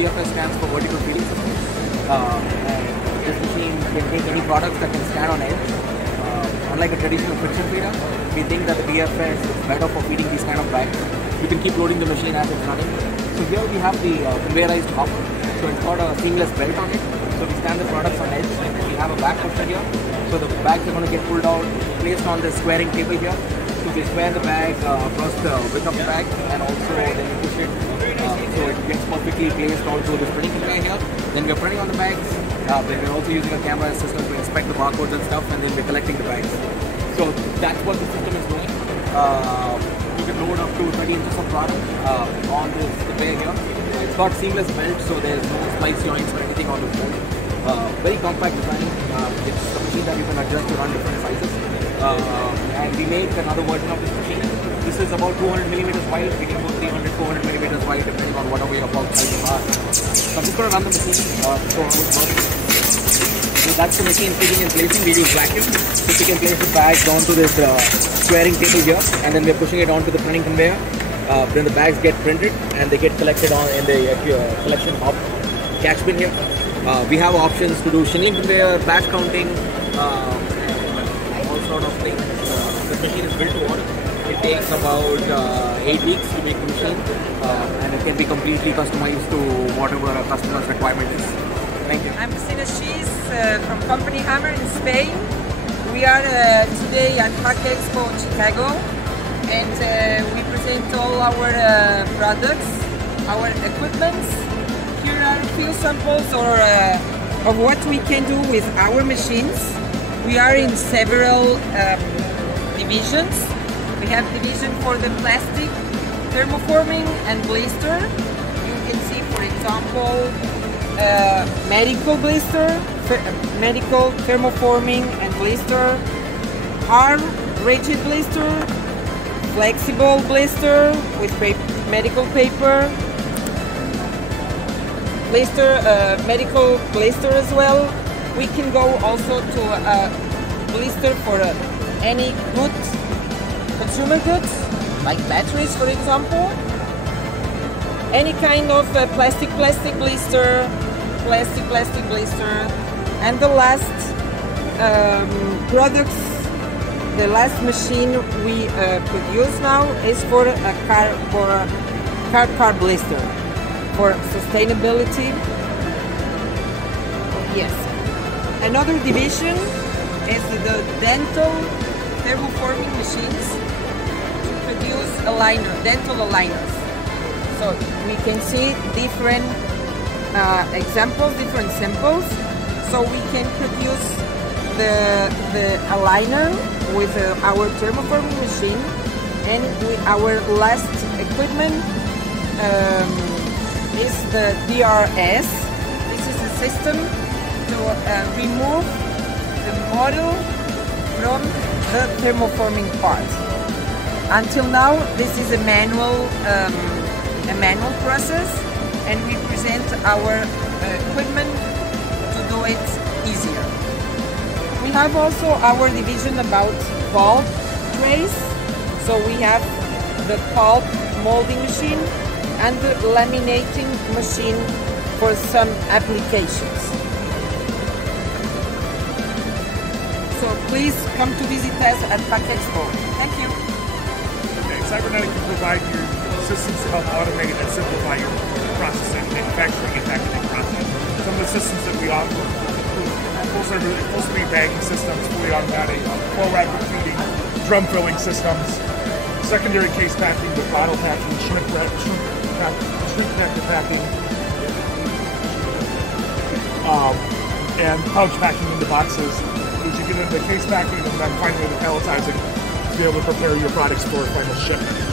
VFS stands for vertical feeding system. And this machine can take any products that can stand on edge. Unlike a traditional friction feeder, we think that the VFS is better for feeding these kind of bags. You can keep loading the machine as it's running. So here we have the conveyorized hopper. So it's got a seamless belt on it. So we stand the products on edge. We have a back pusher here. So the bags are going to get pulled out, placed on the squaring table here. So we square the bag across the width of the bag, and also then we push it so it gets perfectly placed also this printing conveyor here. Then we're printing on the bags. Then we're also using a camera system to inspect the barcodes and stuff, and then we're collecting the bags. So that's what the system is doing. You can load up to 30 inches of product on this conveyor here. It's got seamless belt, so there's no splice joints or anything on this belt. Very compact design. It's a machine that you can adjust to run different sizes. And we make another version of this machine. This is about 200 millimeters wide. We can go 300, 400 millimeters wide depending on whatever your bulk size you are. So I'm just going to run the machine to show how it works. So that's the machine picking and placing. We use vacuum to pick and place the bags onto this squaring table here, and then we're pushing it onto the printing conveyor. Then the bags get printed and they get collected on in the collection hop catch bin here. We have options to do shingling conveyor, batch counting, all sort of things. The machine is built to order. It takes about 8 weeks to make the machine, and it can be completely customized to whatever a customer's requirement is. Thank you. I'm Cristina Shees from company Hammer in Spain. We are today at PACK EXPO Chicago, and we present all our products, our equipment. Here are a few samples of what we can do with our machines. We are in several divisions. We have division for the plastic, thermoforming and blister. You can see, for example, medical blister, medical thermoforming and blister, hard rigid blister, flexible blister with medical paper, blister, medical blister as well. We can go also to a blister for any good consumer goods, like batteries, for example. Any kind of plastic blister, plastic blister. And the last products, the last machine we produce now is for a car blister for sustainability. Yes. Another division is the dental thermoforming machines to produce dental aligners. So we can see different examples, different samples. So we can produce the aligner with our thermoforming machine, and our last equipment is the DRS. This is a system to remove the model from the thermoforming part. Until now, this is a manual process, and we present our equipment to do it easier. We have also our division about pulp trays. So we have the pulp molding machine and the laminating machine for some applications. So please come to visit us at PACK EXPO. Thank you. Okay, Cybernetic can provide you systems to help automate and simplify your processing, manufacturing, and packaging process. Some of the systems that we offer include full speed bagging systems, fully automatic, full rapid feeding, drum filling systems, secondary case packing with bottle packing, shrink wrapper packing, and pouch packing into boxes. As you get into the case packing and then finally the palletizing to be able to prepare your products for final shipment.